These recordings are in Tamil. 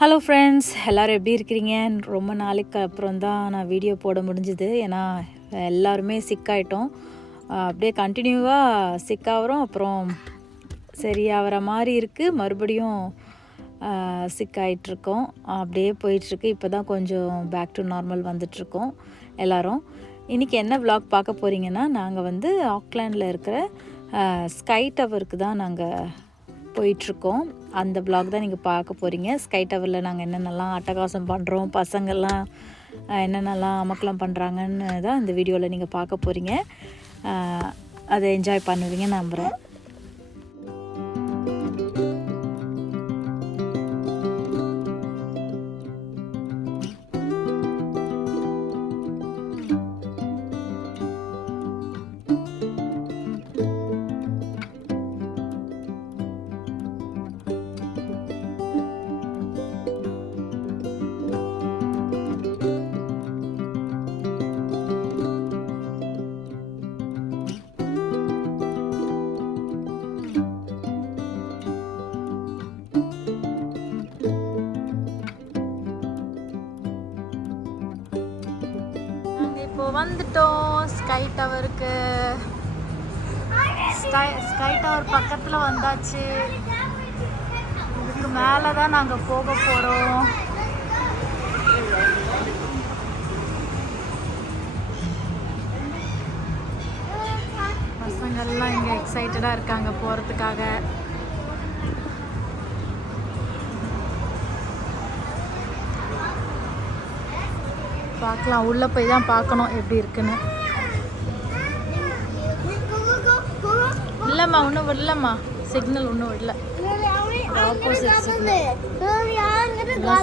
ஹலோ ஃப்ரெண்ட்ஸ், எல்லோரும் எப்படி இருக்கிறீங்க? ரொம்ப நாளைக்கு அப்புறம் தான் நான் வீடியோ போட முடிஞ்சுது. ஏன்னா எல்லாருமே சிக்காயிட்டோம். அப்படியே கண்டினியூவாக சிக்காகிறோம். அப்புறம் சரியாகிற மாதிரி இருக்குது, மறுபடியும் சிக்காயிட்ருக்கோம். அப்படியே போயிட்டுருக்கு. இப்போ தான் கொஞ்சம் பேக் டு நார்மல் வந்துட்ருக்கோம் எல்லோரும். இன்றைக்கி என்ன விலாக் பார்க்க போகிறீங்கன்னா, நாங்கள் வந்து ஆக்லாண்டில் இருக்கிற ஸ்கை டவருக்கு தான் நாங்கள் போயிட்டுருக்கோம். அந்த விலாக் தான் நீங்கள் பார்க்க போகிறீங்க. ஸ்கை டவரில் நாங்கள் என்னென்னலாம் அட்டகாசம் பண்ணுறோம், பசங்கள்லாம் என்னென்னலாம் அமக்கலம் பண்ணுறாங்கன்னு தான் இந்த வீடியோவில் நீங்கள் பார்க்க போகிறீங்க. அதை என்ஜாய் பண்ணுவீங்கன்னு நம்புகிறேன். இப்போ வந்துட்டோம் ஸ்கை டவருக்கு. ஸ்கை டவர் பக்கத்தில் வந்தாச்சு. இதுக்கு மேலே தான் நாங்கள் போக போகிறோம். பசங்கள்லாம் இங்கே எக்ஸைட்டடாக இருக்காங்க போகிறதுக்காக. பார்க்கலாம், உள்ளே போய் தான் பார்க்கணும் எப்படி இருக்குன்னு. இல்லைம்மா, ஒன்றும் விடலம்மா, சிக்னல் ஒன்றும் விடல. ஆப்போசிட் சிக்னல்,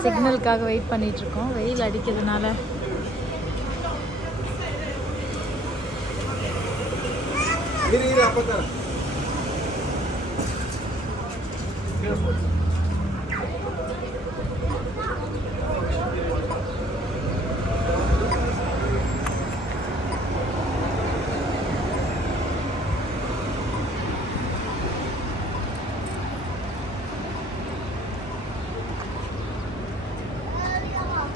சிக்னலுக்காக வெயிட் பண்ணிகிட்ருக்கோம். வெயில் அடிக்கிறதுனால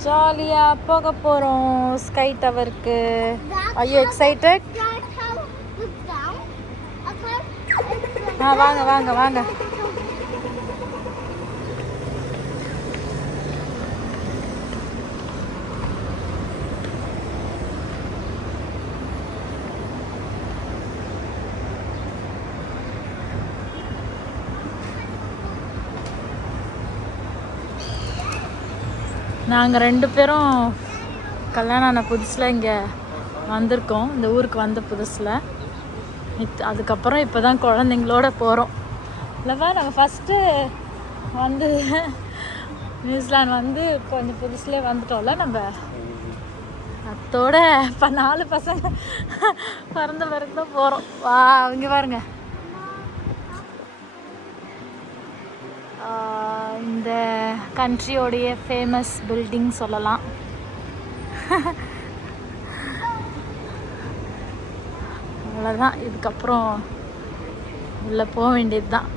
ஜாலியாக போக போகிறோம் ஸ்கை டவருக்கு. ஐயோ எக்ஸைட்டட்? வாங்க வாங்க வாங்க. நாங்கள் 2 பேரும் கல்யாணம் ஆன புதுசில் இங்கே வந்திருக்கோம். இந்த ஊருக்கு வந்த புதுசில். அதுக்கப்புறம் இப்போ தான் குழந்தைங்களோட போகிறோம். இல்லைவா, நாங்கள் ஃபஸ்ட்டு வந்து நியூசிலாந்து வந்து கொஞ்சம் புதுசுலேயே வந்துட்டோம்ல நம்ம. அதோட இப்போ 4 பசங்க பிறந்த பிறகு தான் போகிறோம். வா, இங்கே பாருங்க. இந்த கண்ட்ரியோடைய ஃபேமஸ் பில்டிங் சொல்லலாம். அவ்வளோதான், இதுக்கப்புறம் உள்ளே போக வேண்டியது தான்.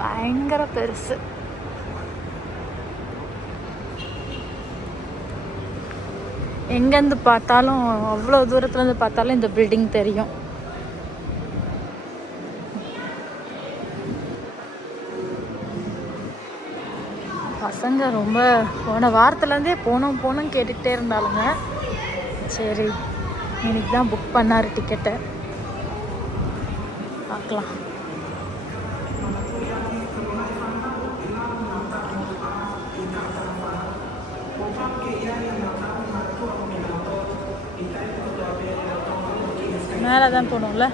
பயங்கர பெருசு. எங்கேருந்து பார்த்தாலும், அவ்வளோ தூரத்துலேருந்து பார்த்தாலும் இந்த பில்டிங் தெரியும். பசங்க ரொம்ப போன வாரத்துலேருந்தே போகணும் கேட்டுக்கிட்டே இருந்தாலுங்க. சரி, இன்னைக்கு தான் புக் பண்ணார் டிக்கெட்டை. பார்க்கலாம். மேலே தான் போகணும்ல.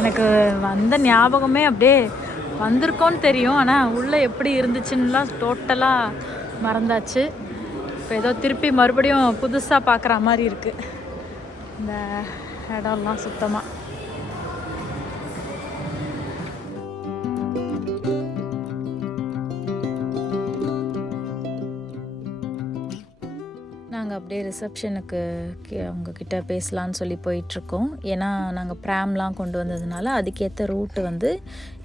எனக்கு வந்த ஞாபகமே அப்படியே வந்திருக்கோன்னு தெரியும். ஆனால் உள்ளே எப்படி இருந்துச்சுன்னுலாம் டோட்டலாக மறந்தாச்சு. இப்போ ஏதோ திருப்பி மறுபடியும் புதுசாக பார்க்குற மாதிரி இருக்குது இந்த இடம்லாம் சுத்தமாக. நாங்கள் அப்படியே அப்படியே ரிசப்ஷனுக்கு அவங்கக்கிட்ட பேசலான்னு சொல்லி போயிட்டுருக்கோம். ஏன்னா நாங்கள் ப்ராம்லாம் கொண்டு வந்ததுனால அதுக்கேற்ற ரூட்டு வந்து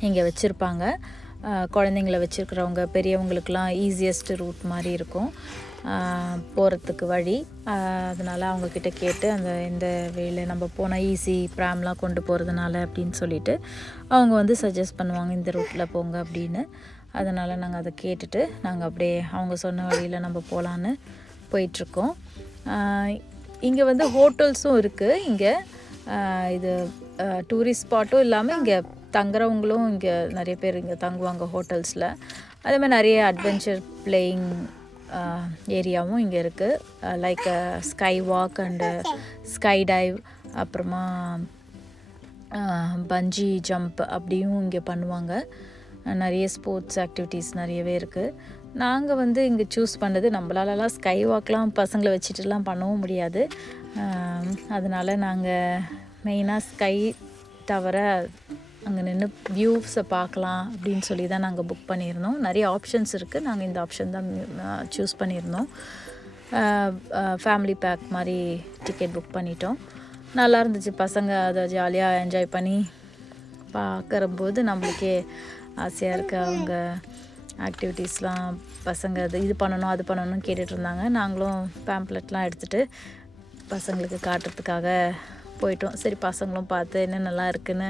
இங்கே வச்சுருப்பாங்க. குழந்தைங்கள வச்சுருக்கிறவங்க பெரியவங்களுக்கெலாம் ஈஸியஸ்ட் ரூட் மாதிரி இருக்கும் போகிறதுக்கு வழி. அதனால் அவங்கக்கிட்ட கேட்டு அந்த இந்த வேலை நம்ம போனால் ஈஸி ப்ராம்லாம் கொண்டு போகிறதுனால அப்படின்னு சொல்லிட்டு அவங்க வந்து சஜஸ்ட் பண்ணுவாங்க இந்த ரூட்டில் போங்க அப்படின்னு. அதனால் நாங்கள் அதை கேட்டுட்டு நாங்கள் அப்படியே அவங்க சொன்ன வழியில் நம்ம போகலான்னு போயிட்டுருக்கோம். இங்கே வந்து ஹோட்டல்ஸும் இருக்குது. இங்கே இது டூரிஸ்ட் ஸ்பாட்டும் இல்லாமல் இங்கே தங்குறவங்களும் இங்கே நிறைய பேர் இங்கே தங்குவாங்க ஹோட்டல்ஸில். அதே மாதிரி நிறைய அட்வென்ச்சர் பிளேயிங் ஏரியாவும் இங்கே இருக்குது. Like sky walk and sky dive, அப்புறமா பஞ்சி ஜம்ப் அப்படியும் இங்கே பண்ணுவாங்க. நிறைய ஸ்போர்ட்ஸ் ஆக்டிவிட்டீஸ் நிறையவே இருக்குது. நாங்கள் வந்து இங்கே சூஸ் பண்ணது நம்மளாலலாம் ஸ்கை வாக்லாம் பசங்களை வச்சுட்டுலாம் பண்ணவும் முடியாது. அதனால் நாங்கள் மெயினாக ஸ்கை தவிர அங்கே நின்று வியூஸை பார்க்கலாம் அப்படின்னு சொல்லி தான் நாங்கள் புக் பண்ணியிருந்தோம். நிறைய ஆப்ஷன்ஸ் இருக்குது. நாங்கள் இந்த ஆப்ஷன் தான் சூஸ் பண்ணியிருந்தோம். ஃபேமிலி பேக் மாதிரி டிக்கெட் புக் பண்ணிட்டோம். நல்லா இருந்துச்சு. பசங்க அதை ஜாலியாக என்ஜாய் பண்ணி பார்க்குறம்போது நம்மளுக்கே ஆசையாக இருக்குது. அவங்க ஆக்டிவிட்டீஸ்லாம் பசங்க இது பண்ணணும் அது பண்ணணும்னு கேட்டுட்டு இருந்தாங்க. நாங்களும் பேம்ப்ளெட்லாம் எடுத்துகிட்டு பசங்களுக்கு காட்டுறதுக்காக போயிட்டோம். சரி பசங்களும் பார்த்து என்னென்னலாம் இருக்குதுன்னு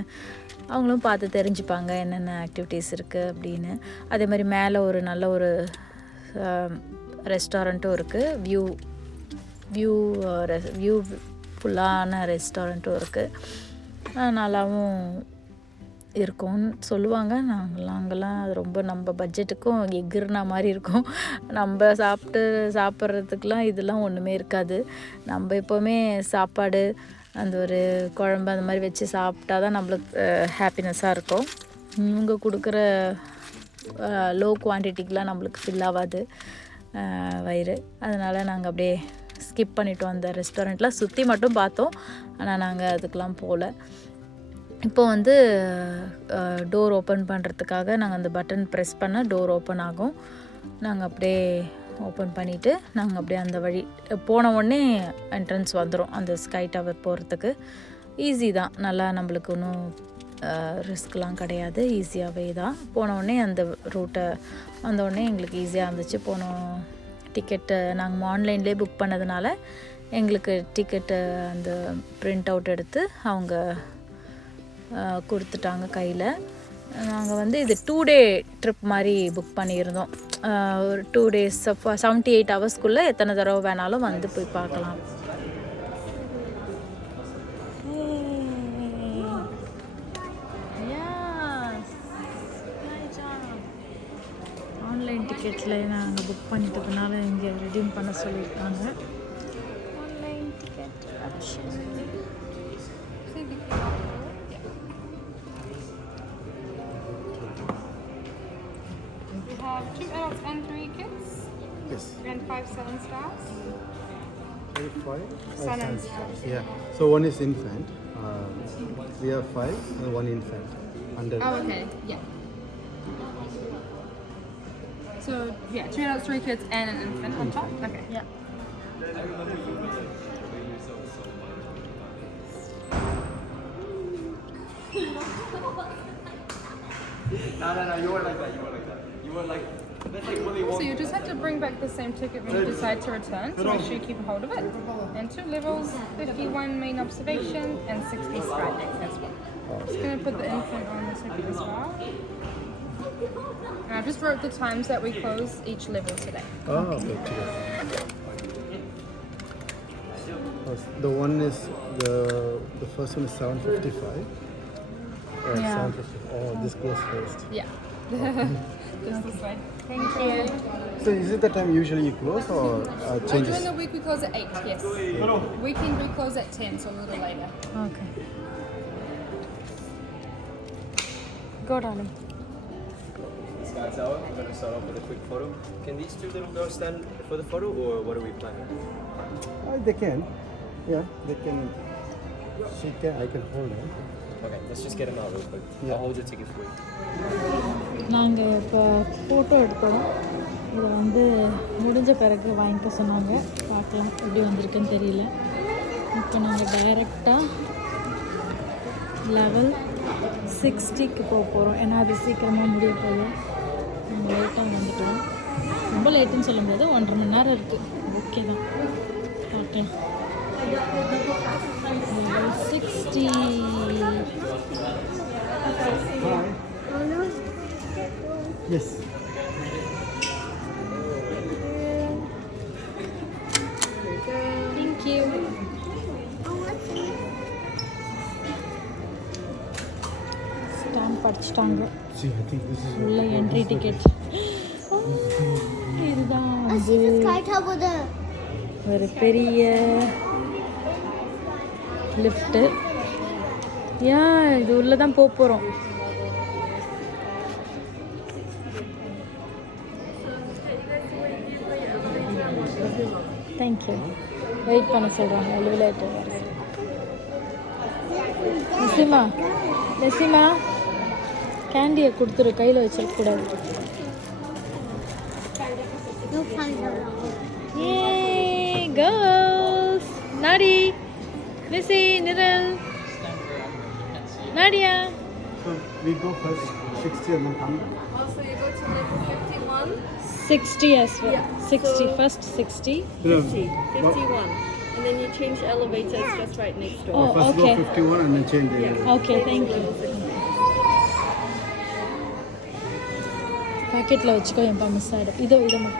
அவங்களும் பார்த்து தெரிஞ்சுப்பாங்க என்னென்ன ஆக்டிவிட்டீஸ் இருக்குது அப்படின்னு. அதே மாதிரி மேலே ஒரு நல்ல ஒரு ரெஸ்டாரண்ட்டும் இருக்குது. வியூ ஃபுல்லான ரெஸ்டாரண்ட்டும் இருக்குது. நல்லாவும் இருக்கும்னு சொல்லுவாங்க. நாங்கள்லாம் அது ரொம்ப நம்ம பட்ஜெட்டுக்கும் எகிர்னா மாதிரி இருக்கும். நம்ம சாப்பிட்றதுக்கெலாம் இதெல்லாம் ஒன்றுமே இருக்காது. நம்ம எப்போவுமே சாப்பாடு அந்த ஒரு குழம்பு அந்த மாதிரி வச்சு சாப்பிட்டா தான் நம்மளுக்கு ஹாப்பினஸ்ஸாக இருக்கும். இவங்க கொடுக்குற லோ குவான்டிட்டிக்கெலாம் நம்மளுக்கு ஃபில் ஆகாது வயிறு. அதனால் நாங்கள் அப்படியே ஸ்கிப் பண்ணிட்டோம். அந்த ரெஸ்டாரண்ட்லாம் சுற்றி மட்டும் பார்த்தோம். ஆனால் நாங்கள் அதுக்கெலாம் போகல. இப்போ வந்து டோர் ஓப்பன் பண்ணுறதுக்காக நாங்கள் அந்த பட்டன் ப்ரெஸ் பண்ண டோர் ஓப்பன் ஆகும். நாங்கள் அப்படியே ஓப்பன் பண்ணிவிட்டு நாங்கள் அப்படியே அந்த வழி போன உடனே என்ட்ரன்ஸ் வந்துடும். அந்த ஸ்கை டவர் போகிறதுக்கு ஈஸி தான். நல்லா நம்மளுக்கு ஒன்றும் ரிஸ்க்லாம் கிடையாது. ஈஸியாகவே தான். போன உடனே அந்த ரூட்டை வந்தோடனே எங்களுக்கு ஈஸியாக இருந்துச்சு. டிக்கெட்டு நாங்கள் ஆன்லைன்லேயே புக் பண்ணதுனால எங்களுக்கு டிக்கெட்டு அந்த பிரிண்ட் அவுட் எடுத்து அவங்க கொடுத்துட்டாங்க கையில். நாங்கள் வந்து இது 2 day ட்ரிப் மாதிரி புக் பண்ணியிருந்தோம். ஒரு 2 days 78 hours எத்தனை தடவை வேணாலும் வந்து போய் பார்க்கலாம். ஆன்லைன் டிக்கெட்டில் நாங்கள் புக் பண்ணிட்டதுனால இங்கே ரெடீம் பண்ண சொல்லியிருக்காங்க. Online ticket option. We have 2 adults and 3 kids. Yes. And 5 sun and stars. 5 Sun and stars. Yeah. So one is infant. We have 5 and 1 infant. Under. Oh, okay. Yeah. So, yeah, 2 adults, 3 kids, and an infant on top? Okay. Yeah. No, you weren't like that. You were like, that's like really So you just have to bring back the same ticket when you decide to return, so make sure you keep a hold of it. And 2 levels, 51 main observation, and 60 sky deck as well. Just going to put the infant on the ticket as well. And I just wrote the times that we close each level today. Oh, okay. The one is the first one is 7:55. Yeah. 7:55. Oh, this goes first. Yeah. Just this way. Thank you. So is it the time usually you close or changes? During the week we close at 8, yes. Weekend we close at 10, so a little later. Okay. Go, darling. Sky's out. I'm going to start off with a quick photo. Can these 2 little girls stand for the photo, or what are we planning? They can. Yeah, they can. She can. I can hold her. Okay, let's just get them out real quick. Yeah. I'll hold your ticket for you. நாங்கள் இப்போ ஃபோட்டோ எடுத்தோம். இதை வந்து முடிஞ்ச பிறகு வாங்கிக்க சொன்னாங்க. பார்க்கலாம் எப்படி வந்திருக்குன்னு தெரியல. இப்போ நாங்கள் டைரெக்டாக லெவல் 60க்கு போக போகிறோம். ஏன்னா அது சீக்கிரமாக முடிய போகுது. நாங்கள் லேட்டாக வந்துட்டோம். ரொம்ப லேட்டுன்னு சொல்லும் போது 1.5 மணி நேரம் இருக்குது. ஓகே தான், பார்க்கலாம். level 60. Yes. Thank you. Stamp அடிச்சிட்டாங்க. See, I think this is உள்ள என்ட்ரி டிக்கெட். இதுதான் ஒரு பெரிய லிஃப்ட்டு. இது உள்ளே தான் போக போகிறோம். தேங்க்யூ. வெயிட் பண்ண சொல்கிறாங்க எலிவேட்டர். நெசிமா கேண்டியை கொடுத்துரு, கையில் வச்சிருக்கக்கூடாது. Girls, Nadi, Missy, Nirel, Nadia. So we go first 60 and then come. Also, you go to level 51. 60 as well. Yeah, 60, so- first 60. 51. And then you change elevator, it's just right next door. Oh, First okay. go 51 and then change the Okay, thank you. பாக்கெட்டில் வச்சுக்கோ, என்ப்பா மிஸ் ஆகிடும். இதோ இதம்மா.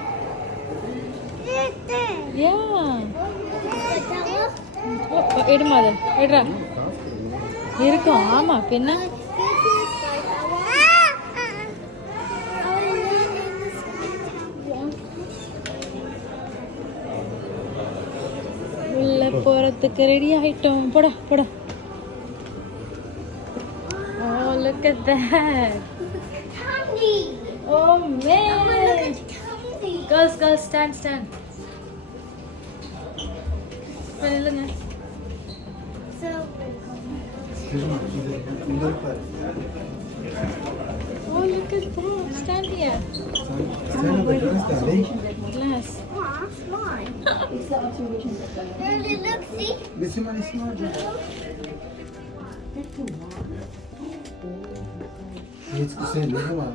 எடுமா அதை எடுறா. இருக்கும், ஆமாம், பின்ன உள்ள போகிறதுக்கு ரெடி ஆகிட்டோம். போடா போடா. Oh, look at that. Oh man. Girls, stand. நில்லுங்க. Oh, look at that. Stand here. Glass. This one is not. It's the same.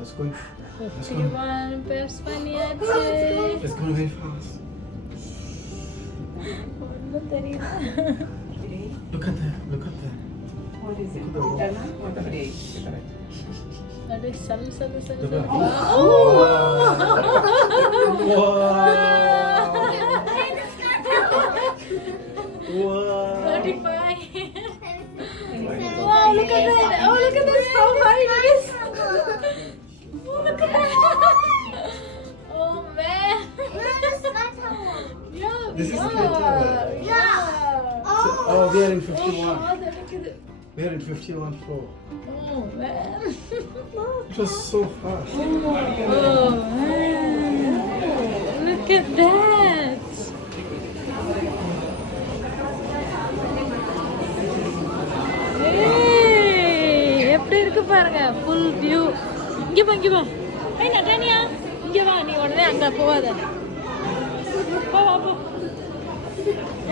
It's going. 51 purse பண்ணியாச்சு. It's going very fast. ஒன்றும் தெரியல. Look at that. Look at that. அப்படியே சல். Look at Oh! Wow. 35. Wow, look at that. Oh, look at this. How high it is. Oh, look at that. Oh, man. Yeah, This is yeah. the tower. Yeah. Oh, we are in Oh, 51. Father, look at it. We are in 51 floor. Oh, man. It was so fast. Oh, man. Look at that. Hey, எப்படி இருக்கு பாருங்க, full view. இங்க வா. ஏய் நட்டானியா, இங்க வா. நீ உடனே அங்க போவாத. வா.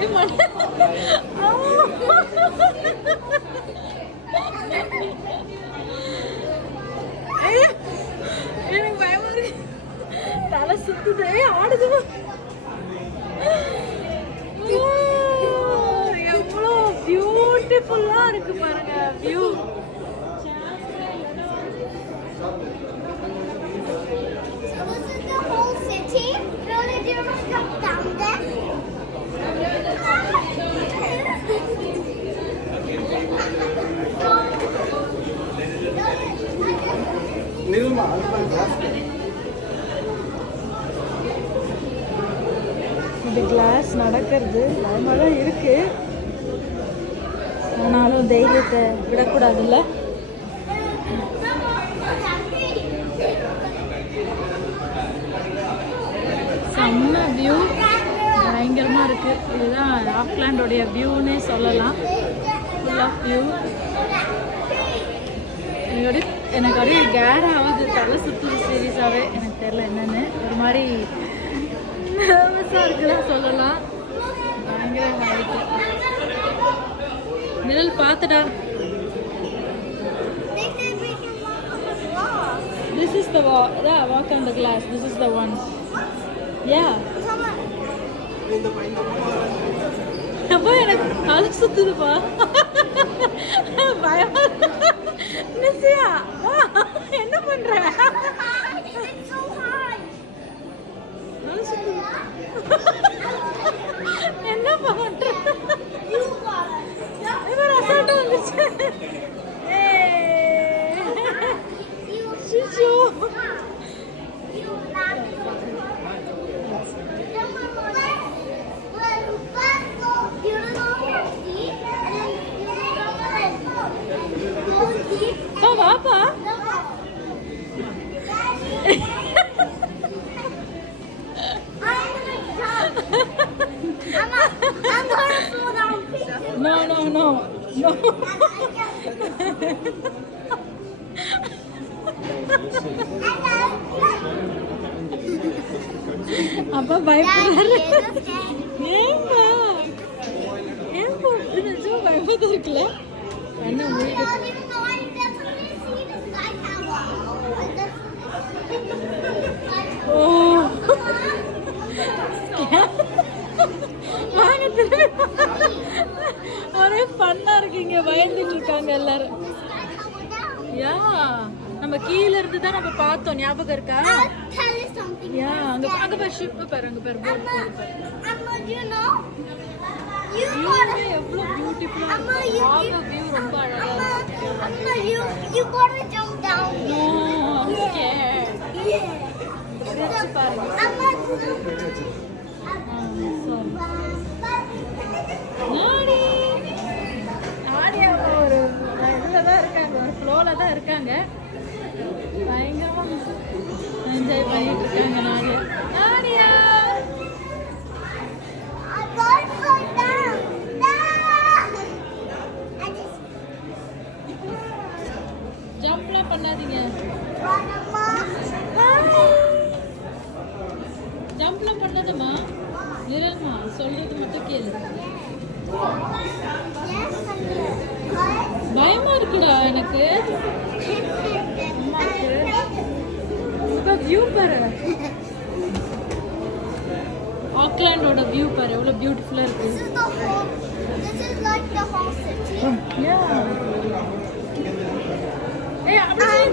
ஏய் மணி. எனக்கு பயமா இருக்கு. தலை சுத்துது. ஆடுது. எவ்வளோ பியூட்டிஃபுல்லா இருக்கு பாருங்க வியூ. Nirma, அதுதான் glass. இது கிளாஸ் நடக்கிறது பயமாக தான் இருக்கு. ஆனாலும் தைரியத்தை விடக்கூடாதுல்ல. செம்ம வியூ, பயங்கரமாக இருக்குது. இதுதான் ஆக்லாண்டோடைய வியூன்னே சொல்லலாம். Full of view. எனக்கு அப்படியே கேர் ஆகுது, தலை சுற்றுது சீரியஸாகவே. எனக்கு தெரில என்னென்னு, ஒரு மாதிரி நர்வஸாக இருக்குதான் சொல்லலாம். பயங்கர ஹைட்டு. நிழல் பார்த்துடா. This is the walk. Yeah, walk on the glass. This is the one. Yeah. அப்போ எனக்கு காலு சுத்துதுப்பா. பயமா நிசியா என்ன பண்ற? காலு சுத்துது. என்ன பண்ற? இவர் அசால்ட்டா வந்துச்சு. சிச்சு. வாப்பா. No, no, no, no. அப்பா பயப்படுறாரு. ஏன்பா ஏன்பா நிஜமா பயப்பது இருக்குல்ல? என்ன மூடிட்டு வாங்க திரும்பி. ஒரே ஃபன்னா இருக்கீங்க, பயந்துட்டு இருக்காங்க எல்லாரும். யா நம்ம கீழ இருந்து தான் நம்ம பார்த்தோம், ஞாபகம் இருக்கா? யா அங்க அங்க பாரு, ஷிப் பாரு, அங்க பாரு, போர்டு பாரு. எவ்வளவு பியூட்டிஃபுல்லா இருக்கு. வாவ், வியூ ரொம்ப அழகா இருக்கு. You gotta jump down. No, I'm scared. Let's பாருங்க. நாடி நாடியா ஒரு இதுல தான் இருக்காங்க, ஒரு ஃப்ளோல தான் இருக்காங்க. பயங்கரமா என்ஜாய் பண்ணிட்டு இருக்காங்க Nadia. Nadia I gotta go down. ஜம்ப்லாம் பண்ணாதீங்க. ஜம்ப்லாம் பண்ணாதம்மா. நிரல்மா சொல்றது மட்டும் கேளு. பயமா இருக்குடா எனக்கு. வியூ பாரு, ஆக்லாண்டோட வியூ பாரு, எவ்வளவு பியூட்டிஃபுல்லா இருக்கு. This is like the whole city. ஏய் அப்படியே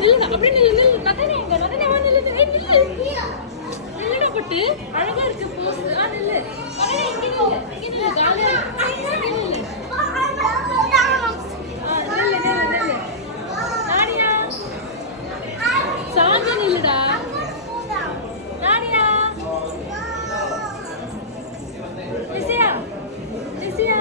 நில்லுங்க, அப்படியே நில்லு. நதனே எங்க? நதனே வா நில்லு. ஏய் நில்லு. நில்லுடா பட்டு, அழகா இருக்கு போஸ். நில்லு. நதனே இங்க நில்லு. இங்க நில்லு. ஜாலியா இங்க நில்லு. நில்லு. நாடியா சாஞ்சு நில்லுடா. நாடியா நிசியா நிசியா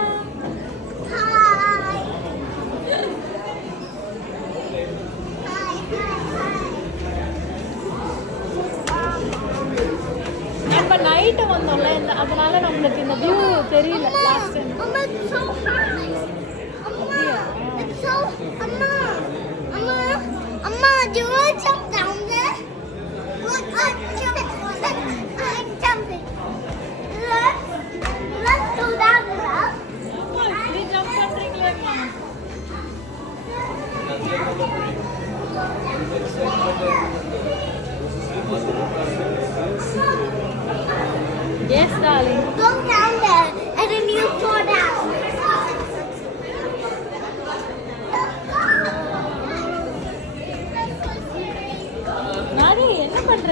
நம்ம நைட்டு வந்தோம்ல, அதனால நம்மளுக்கு இந்த வியூ தெரியல. Last time It's so high. It's so. Amma, do you want to jump down there? Look, I'm jumping. I'm jumping. Let's go down there. இப்படி jump பண்றீங்களேம்மா. Yes, darling. Go down there and then you fall down. நாடி என்ன பண்ற?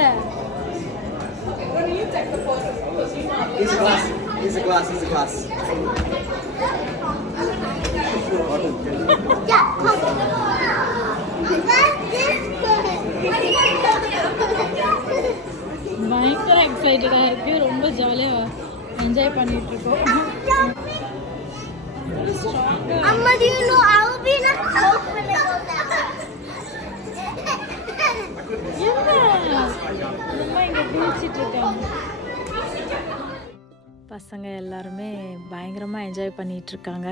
Here's a glass. Here's a glass. Here's a glass. Yeah, come. That's this good. பயங்கர எக்ஸைட்டடா இருக்கு, ரொம்ப ஜாலியா என்ஜாய் பண்ணிட்டு இருக்கோம். Amma, do you know I will be in a close when I go down? என்ன ரொம்ப இங்க குளிச்சிட்டு இருக்காங்க. பசங்க எல்லாருமே பயங்கரமாக என்ஜாய் பண்ணிகிட்ருக்காங்க.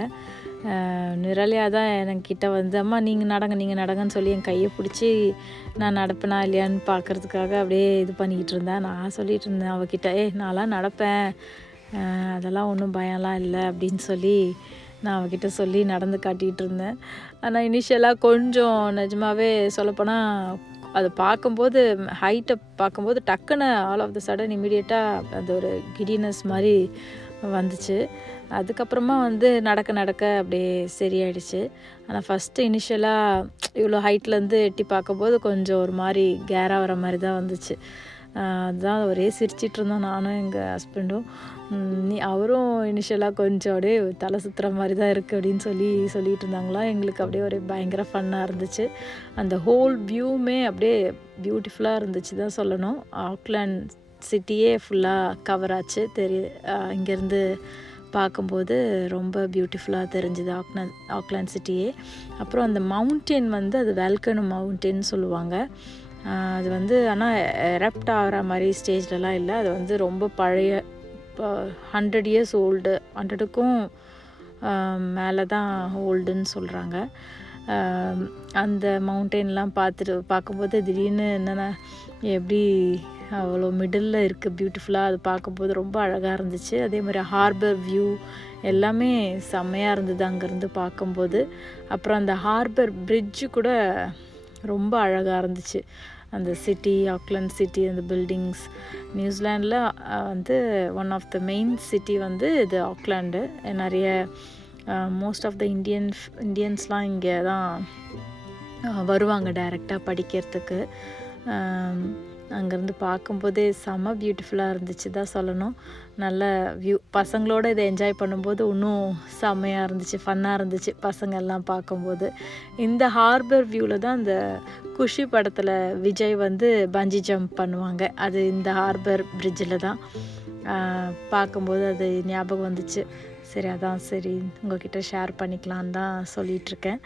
நிரலியா தான் என்கிட்ட வந்து, அம்மா நீங்கள் நடங்கன்னு சொல்லி என் கையை பிடிச்சி நான் நடப்பேனா இல்லையான்னு பார்க்குறதுக்காக அப்படியே இது பண்ணிக்கிட்டு இருந்தேன். நான் சொல்லிகிட்டு இருந்தேன் அவகிட்ட, நான்லாம் நடப்பேன், அதெல்லாம் ஒன்றும் பயம்லாம் இல்லை அப்படின்னு சொல்லி நான் அவகிட்ட சொல்லி நடந்து காட்டிகிட்டு இருந்தேன். ஆனால் இனிஷியலாக கொஞ்சம் நிஜமாகவே சொல்லப்போனால் அதை பார்க்கும்போது ஹைட்டை பார்க்கும்போது டக்குன்னு ஆல் ஆஃப் த சடன் இமீடியட்டாக அந்த ஒரு கிடினஸ் மாதிரி வந்துச்சு. அதுக்கப்புறமா வந்து நடக்க நடக்க அப்படியே சரியாயிடுச்சு. ஆனால் ஃபஸ்ட்டு இனிஷியலாக இவ்வளோ ஹைட்லேருந்து எட்டி பார்க்கும்போது கொஞ்சம் ஒரு மாதிரி கேராக வர மாதிரி தான் வந்துச்சு. அதுதான் ஒரே சிரிச்சிட்டு இருந்தோம் நானும் எங்கள் ஹஸ்பண்டும். அவரும் இனிஷியலாக கொஞ்சம் அப்படியே தலை சுற்றுற மாதிரி தான் இருக்குது அப்படின்னு சொல்லிகிட்டு இருந்தாங்களா. எங்களுக்கு அப்படியே ஒரு பயங்கர ஃபன்னாக இருந்துச்சு. அந்த ஹோல் வியூவுமே அப்படியே பியூட்டிஃபுல்லாக இருந்துச்சு தான் சொல்லணும். ஆக்லாண்ட் சிட்டியே ஃபுல்லாக கவர் ஆச்சு. இங்கேருந்து பார்க்கும்போது ரொம்ப பியூட்டிஃபுல்லாக தெரிஞ்சுது ஆக்லாண்ட் சிட்டியே. அப்புறம் அந்த மவுண்டெயின் வந்து அது வால்கனோ மவுண்டெயின் சொல்லுவாங்க. அது வந்து ஆனால் எரப்ட் ஆகிற மாதிரி ஸ்டேஜ்லலாம் இல்லை. அது வந்து ரொம்ப பழைய 100 இயர்ஸ் ஓல்டு, 100க்கும் மேலே தான் ஓல்டுன்னு சொல்கிறாங்க. அந்த மவுண்டெயின்லாம் பார்க்கும்போது திடீர்னு என்னென்ன எப்படி அவ்வளோ மிடில் இருக்குது பியூட்டிஃபுல்லாக. அது பார்க்கும்போது ரொம்ப அழகாக இருந்துச்சு. அதே மாதிரி ஹார்பர் வியூ எல்லாமே செம்மையாக இருந்தது அங்கேருந்து பார்க்கும்போது. அப்புறம் அந்த ஹார்பர் பிரிட்ஜு கூட ரொம்ப அழகாக இருந்துச்சு. அந்த சிட்டி, ஆக்லாண்ட் சிட்டி, அந்த பில்டிங்ஸ். நியூசிலாண்டில் வந்து one of the main city வந்து இது ஆக்லாண்டு. நிறைய மோஸ்ட் ஆஃப் த இந்தியன்ஸ்லாம் இங்கே தான் வருவாங்க டைரெக்டாக படிக்கிறதுக்கு. அங்கேருந்து பார்க்கும்போதே செம்ம பியூட்டிஃபுல்லாக இருந்துச்சு தான் சொல்லணும். நல்ல வியூ. பசங்களோட இதை என்ஜாய் பண்ணும்போது இன்னும் செம்மையாக இருந்துச்சு, ஃபன்னாக இருந்துச்சு பசங்க எல்லாம் பார்க்கும்போது. இந்த ஹார்பர் வியூவில் தான் இந்த குஷி படத்தில் விஜய் வந்து பஞ்சி ஜம்ப் பண்ணுவாங்க. அது இந்த ஹார்பர் பிரிட்ஜில் தான். பார்க்கும்போது அது ஞாபகம் வந்துச்சு. சரி உங்கள்கிட்ட ஷேர் பண்ணிக்கலான்னு தான் சொல்லிகிட்ருக்கேன்.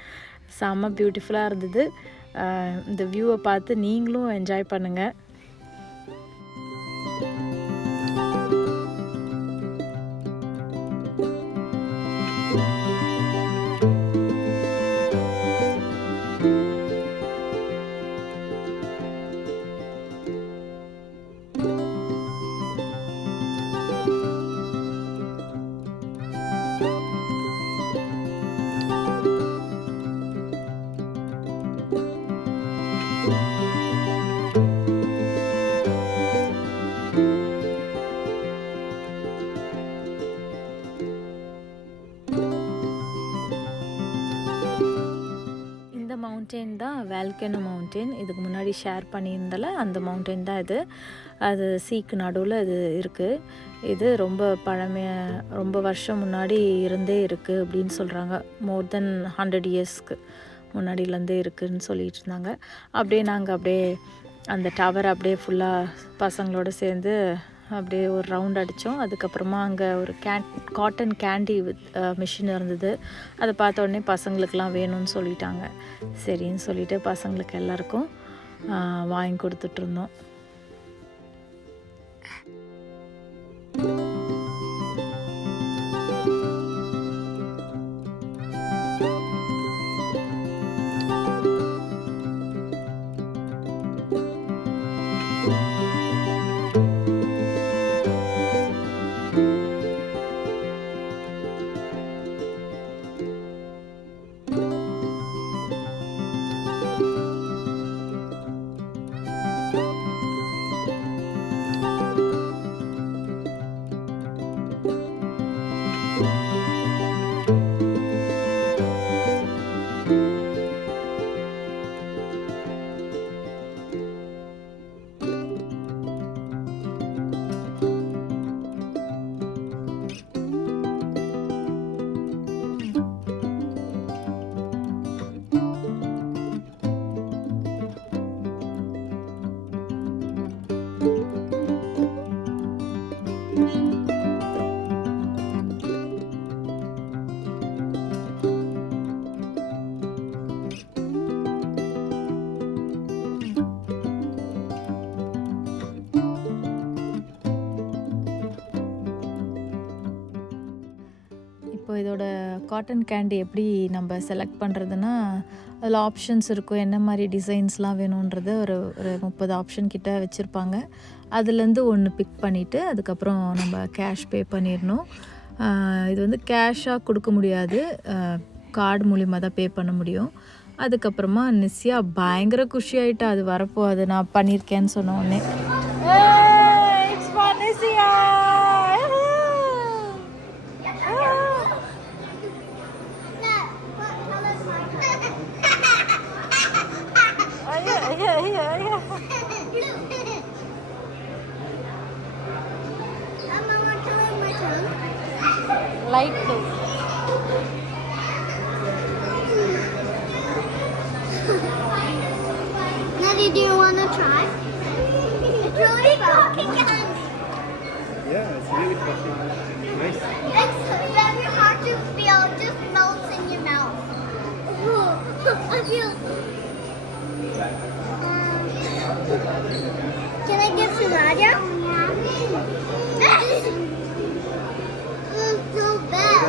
செம்ம பியூட்டிஃபுல்லாக இருந்தது. இந்த வியூவை பார்த்து நீங்களும் என்ஜாய் பண்ணுங்கள். மவுண்டெயின் தான் வால்கனோ மவுண்டெயின். இதுக்கு முன்னாடி ஷேர் பண்ணியிருந்தால அந்த மவுண்டெயின் தான் இது. அது சீக்கு நடுவில் இது இருக்குது. இது ரொம்ப வருஷம் முன்னாடி இருந்தே இருக்குது அப்படின்னு சொல்கிறாங்க. மோர் தென் 100 இயர்ஸ்க்கு முன்னாடியிலேருந்தே இருக்குதுன்னு சொல்லிகிட்டு இருந்தாங்க. நாங்கள் அந்த டவர் ஃபுல்லாக பசங்களோடு சேர்ந்து ஒரு ரவுண்ட் அடித்தோம். அதுக்கப்புறமா அங்கே ஒரு காட்டன் கேண்டி மிஷின் இருந்தது. அதை பார்த்த உடனே பசங்களுக்கெலாம் வேணும்னு சொல்லிட்டாங்க. சரின்னு சொல்லிவிட்டு பசங்களுக்கு எல்லாருக்கும் வாங்கி கொடுத்துட்ருந்தோம். இதோட காட்டன் கேண்டி எப்படி நம்ம செலக்ட் பண்ணுறதுன்னா அதில் ஆப்ஷன்ஸ் இருக்கும், என்ன மாதிரி டிசைன்ஸ்லாம் வேணுன்றது ஒரு 30 ஆப்ஷன் கிட்ட வச்சுருப்பாங்க. அதுலேருந்து ஒன்று பிக் பண்ணிவிட்டு அதுக்கப்புறம் நம்ம கேஷ் பே பண்ணிடணும். இது வந்து கேஷாக கொடுக்க முடியாது, கார்டு மூலிமா தான் பே பண்ண முடியும். அதுக்கப்புறமா நிஸ்யா பயங்கர குஷி ஆகிட்டா, அது வரப்போ அது நான் பண்ணியிருக்கேன்னு சொன்ன உடனே. Light blue. Nadie, do you want to try? It's really fluffy. Yeah, it's really fluffy. Nice. It's very hard to feel. It just melts in your mouth. I feel. Can I give to Nadia? It's so bad.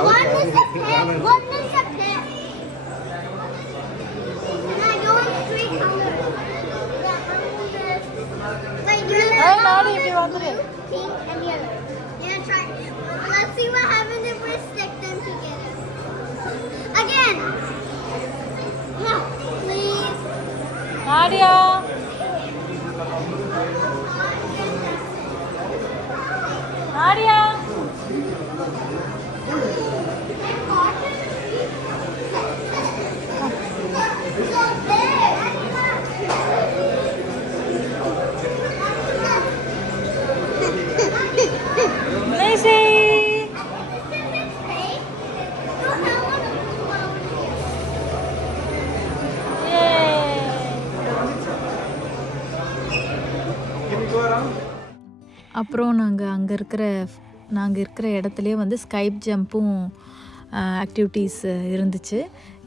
One is a pet. One is a pet. And I go in 3 colors. Wait, you're Hey, Nadia, if you want to. pink and yellow. Yeah, try. Let's see what happens if we stick them together. Again. Yeah, please. Nadia. Nadia. So big. Macy. அப்புறம் நாங்கள் இருக்கிற இடத்துலையே வந்து ஸ்கைப் ஜம்பும் ஆக்டிவிட்டீஸ் இருந்துச்சு.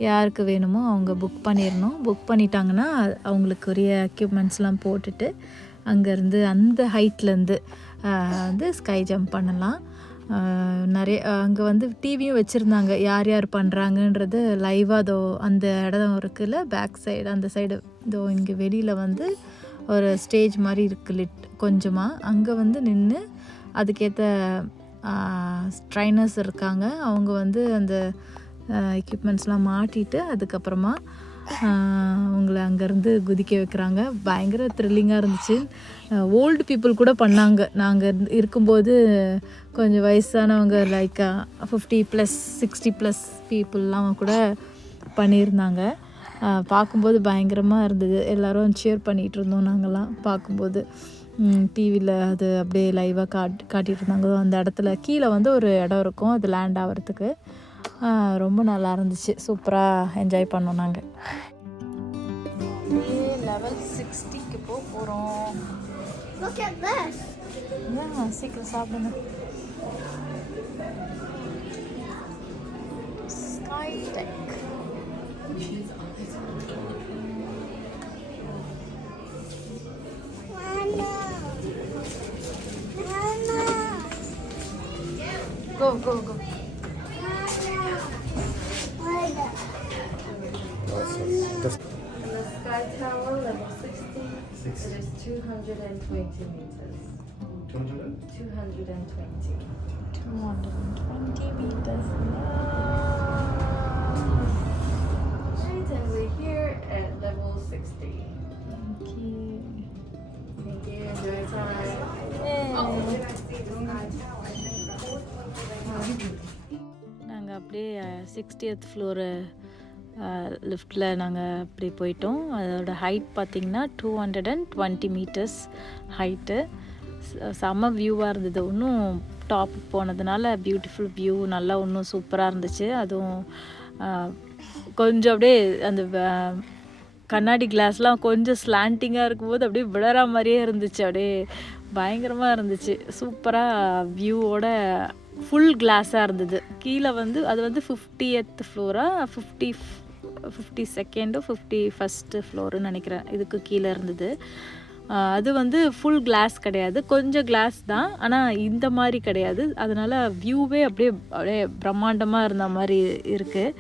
யாருக்கு வேணுமோ அவங்க புக் பண்ணிடணும். புக் பண்ணிட்டாங்கன்னா அவங்களுக்குரிய எக்யூப்மெண்ட்ஸ்லாம் போட்டுட்டு அங்கேருந்து அந்த ஹைட்லேருந்து வந்து ஸ்கை ஜம்ப் பண்ணலாம். நிறைய அங்கே வந்து டிவியும் வச்சுருந்தாங்க, யார் யார் பண்ணுறாங்கன்றது லைவாக. அதோ அந்த இடம் இருக்குல்ல, பேக் சைடு அந்த சைடு இதோ இங்கே வெளியில் வந்து ஒரு ஸ்டேஜ் மாதிரி இருக்குது கொஞ்சமாக. அங்கே வந்து நின்று அதுக்கேற்ற ட்ரைனர்ஸ் இருக்காங்க. அவங்க வந்து அந்த எக்யூப்மெண்ட்ஸ்லாம் மாட்டிட்டு அதுக்கப்புறமா அவங்கள அங்கேருந்து குதிக்க வைக்கிறாங்க. பயங்கர த்ரில்லிங்காக இருந்துச்சு. ஓல்டு பீப்புள் கூட பண்ணாங்க. நாங்கள் இருக்கும்போது கொஞ்சம் வயசானவங்க லைக் 50+, 60+ பீப்புளெலாம் கூட பண்ணியிருந்தாங்க. பார்க்கும்போது பயங்கரமாக இருந்தது. எல்லோரும் சியர் பண்ணிகிட்டு இருந்தோம் நாங்கள்லாம் பார்க்கும்போது. டிவியில் அது அப்படியே லைவாக காட்டிகிட்டு இருந்தாங்க. அந்த இடத்துல கீழே வந்து ஒரு இடம் இருக்கும், அது லேண்ட் ஆகிறதுக்கு. ரொம்ப நல்லா இருந்துச்சு. சூப்பராக என்ஜாய் பண்ணோம் நாங்கள். லெவல் 60க்கு போகிறோம். Look at this. சீக்கிரம் சாப்பிடுங்க. Sky tech. Go. Awesome. Just And the Sky Tower, level 60, it is 220 meters. 200? 220. 220 meters. Right, and we're here at level 60. Thank you. Thank you, enjoy your time. நாங்கள் அப்படியே 60th ஃப்ளோரு லிஃப்டில் நாங்கள் அப்படி போயிட்டோம். அதோட ஹைட் பார்த்திங்கன்னா 220 மீட்டர்ஸ் ஹைட்டு. செம்ம வியூவாக இருந்தது. இன்னும் டாப் போனதுனால பியூட்டிஃபுல் வியூ நல்லா இன்னும் சூப்பராக இருந்துச்சு. அதுவும் கொஞ்சம் அப்படியே அந்த கண்ணாடி கிளாஸ்லாம் கொஞ்சம் ஸ்லாண்டிங்காக இருக்கும்போது அப்படியே விழற மாதிரியே இருந்துச்சு. அப்படியே பயங்கரமாக இருந்துச்சு. சூப்பராக வியூவோட ஃபுல் கிளாஸாக இருந்தது. கீழே வந்து அது வந்து 50th ஃப்ளோரா 50 52nd 51st ஃப்ளோருன்னு நினைக்கிறேன், இதுக்கு கீழே இருந்தது. அது வந்து ஃபுல் கிளாஸ் கிடையாது, கொஞ்சம் கிளாஸ் தான், ஆனால் இந்த மாதிரி கிடையாது. அதனால் வியூவே அப்படியே பிரம்மாண்டமாக இருந்த மாதிரி இருக்குது.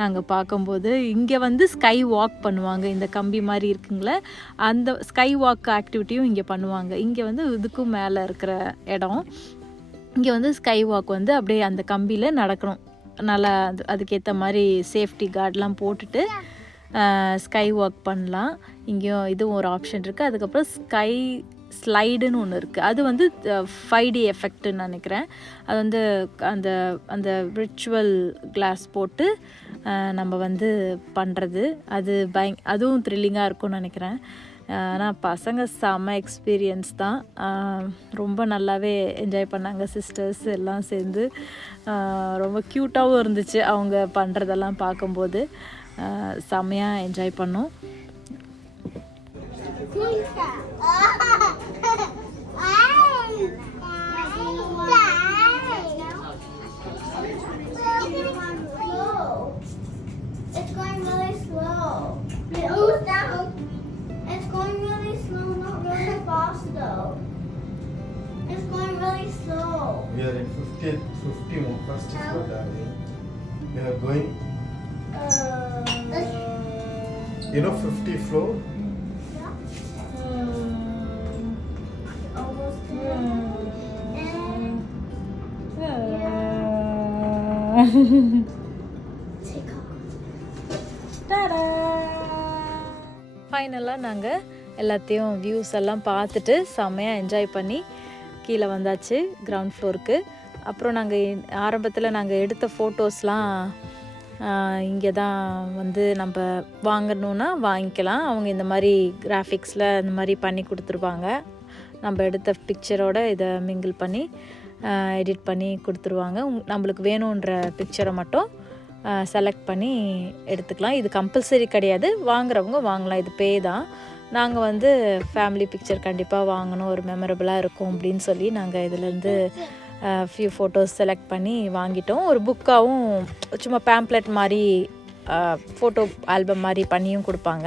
நாங்கள் பார்க்கும்போது இங்கே வந்து ஸ்கை வாக் பண்ணுவாங்க, இந்த கம்பி மாதிரி இருக்குங்களே, அந்த ஸ்கை வாக் ஆக்டிவிட்டியும் இங்கே பண்ணுவாங்க. இங்கே வந்து இதுக்கும் மேலே இருக்கிற இடம், இங்கே வந்து ஸ்கை வாக் வந்து அப்படியே அந்த கம்பியில் நடக்கணும். நல்லா அதுக்கேற்ற மாதிரி சேஃப்டி கார்டெலாம் போட்டுட்டு ஸ்கை வாக் பண்ணலாம். இங்கேயும் இதுவும் ஒரு ஆப்ஷன் இருக்குது. அதுக்கப்புறம் ஸ்கை ஸ்லைடுன்னு ஒன்று இருக்குது, அது வந்து 5D எஃபெக்ட்டுன்னு நினைக்கிறேன். அது வந்து அந்த அந்த விர்ச்சுவல் கிளாஸ் போட்டு நம்ம வந்து பண்ணுறது, அது அதுவும் த்ரில்லிங்காக இருக்கும்னு நினைக்கிறேன். ஆனால் பசங்க செம்ம எக்ஸ்பீரியன்ஸ் தான், ரொம்ப நல்லாவே என்ஜாய் பண்ணாங்க. சிஸ்டர்ஸ் எல்லாம் சேர்ந்து ரொம்ப க்யூட்டாகவும் இருந்துச்சு அவங்க பண்ணுறதெல்லாம் பார்க்கும்போது. செம்மையாக என்ஜாய் பண்ணோம். It's going really slow. Almost down. It's going really slow, not really fast though. It's going really slow. We are in 51st floor, darling. We are going, you know, 50 floor. Almost there. Take off. ஃபைனலாக நாங்கள் எல்லாத்தையும் வியூஸ் எல்லாம் பார்த்துட்டு செம்மையாக என்ஜாய் பண்ணி கீழே வந்தாச்சு கிரவுண்ட் ஃப்ளோருக்கு. அப்புறம் நாங்கள் ஆரம்பத்தில் நாங்கள் எடுத்த ஃபோட்டோஸ்லாம் இங்கே தான் வந்து நம்ம வாங்கணுன்னா வாங்கிக்கலாம். அவங்க இந்த மாதிரி கிராஃபிக்ஸில் இந்த மாதிரி பண்ணி கொடுத்துருவாங்க. நம்ம எடுத்த பிக்சரோடு இதை மிங்கிள் பண்ணி எடிட் பண்ணி கொடுத்துருவாங்க. நம்மளுக்கு வேணுன்ற பிக்சரை மட்டும் செலக்ட் பண்ணி எடுத்துக்கலாம். இது கம்பல்சரி கிடையாது, வாங்குறவங்க வாங்கலாம், இது பே தான். நாங்கள் வந்து ஃபேமிலி பிக்சர் கண்டிப்பாக வாங்கணும், ஒரு மெமரபுளாக இருக்கும் அப்படின்னு சொல்லி நாங்கள் இதிலேருந்து ஃபியூ ஃபோட்டோஸ் செலக்ட் பண்ணி வாங்கிட்டோம். ஒரு புக்காகவும் சும்மா பேம்ப்ளெட் மாதிரி ஃபோட்டோ ஆல்பம் மாதிரி பண்ணியும் கொடுப்பாங்க.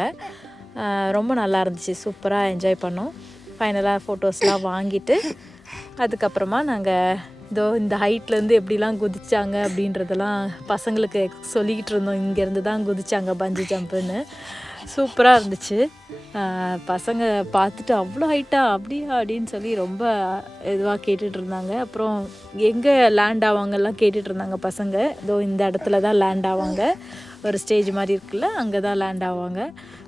ரொம்ப நல்லா இருந்துச்சு, சூப்பராக என்ஜாய் பண்ணோம். ஃபைனலாக ஃபோட்டோஸ்லாம் வாங்கிட்டு அதுக்கப்புறமா நாங்கள் இந்த ஹைட்லேருந்து எப்படிலாம் குதிச்சாங்க அப்படின்றதெல்லாம் பசங்களுக்கு சொல்லிக்கிட்டு இருந்தோம். இங்கேருந்து தான் குதிச்சாங்க பஞ்சு ஜம்ப்புன்னு. சூப்பராக இருந்துச்சு. பசங்க பார்த்துட்டு அவ்வளோ ஹைட்டா அப்படியா அப்படின்னு சொல்லி ரொம்ப இதுவாக கேட்டுட்டு இருந்தாங்க. அப்புறம் எங்கே லேண்ட் ஆவாங்கலாம் கேட்டுட்டு இருந்தாங்க பசங்க. இதோ இந்த இடத்துல தான் லேண்ட் ஆவாங்க, ஒரு ஸ்டேஜ் மாதிரி இருக்குல்ல, அங்கே தான் லேண்ட் ஆவாங்க.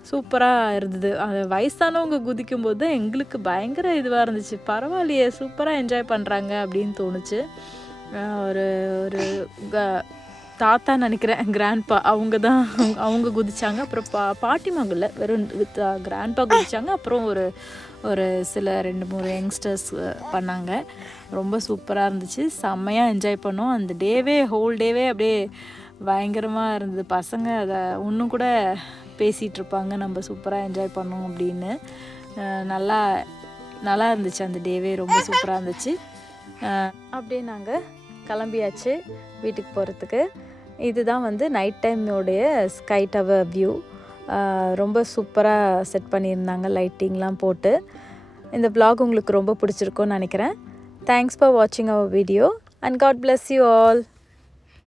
சூப்பராக இருந்தது. அந்த வயசானவங்க குதிக்கும்போது தான் எங்களுக்கு பயங்கர இதுவாக இருந்துச்சு. பரவாயில்லையே, சூப்பராக என்ஜாய் பண்ணுறாங்க அப்படின்னு தோணுச்சு. ஒரு ஒரு தாத்தா நினைக்கிறேன், கிராண்ட்பா, அவங்க குதிச்சாங்க. அப்புறம் பாட்டிமாங்கல்ல வெறும் கிராண்ட்பா குதிச்சாங்க. அப்புறம் ஒரு சில 2-3 யங்ஸ்டர்ஸ் பண்ணாங்க. ரொம்ப சூப்பராக இருந்துச்சு, செம்மையாக என்ஜாய் பண்ணோம். அந்த ஹோல் டேவே அப்படியே பயங்கரமாக இருந்தது. பசங்க அதை இன்னும் கூட பேசிகிட்டு இருப்பாங்க, நம்ம சூப்பராக என்ஜாய் பண்ணோம் அப்படின்னு. நல்லா இருந்துச்சு, அந்த டேவே ரொம்ப சூப்பராக இருந்துச்சு. அப்படியே நாங்கள் கிளம்பியாச்சு வீட்டுக்கு போகிறதுக்கு. இதுதான் வந்து நைட் டைமோடைய ஸ்கை டவர் வியூ. ரொம்ப சூப்பராக செட் பண்ணியிருந்தாங்க, லைட்டிங்லாம் போட்டு. இந்த vlog உங்களுக்கு ரொம்ப பிடிச்சிருக்கும்னு நினைக்கிறேன். தேங்க்ஸ் ஃபார் வாட்சிங் our video and God bless you all.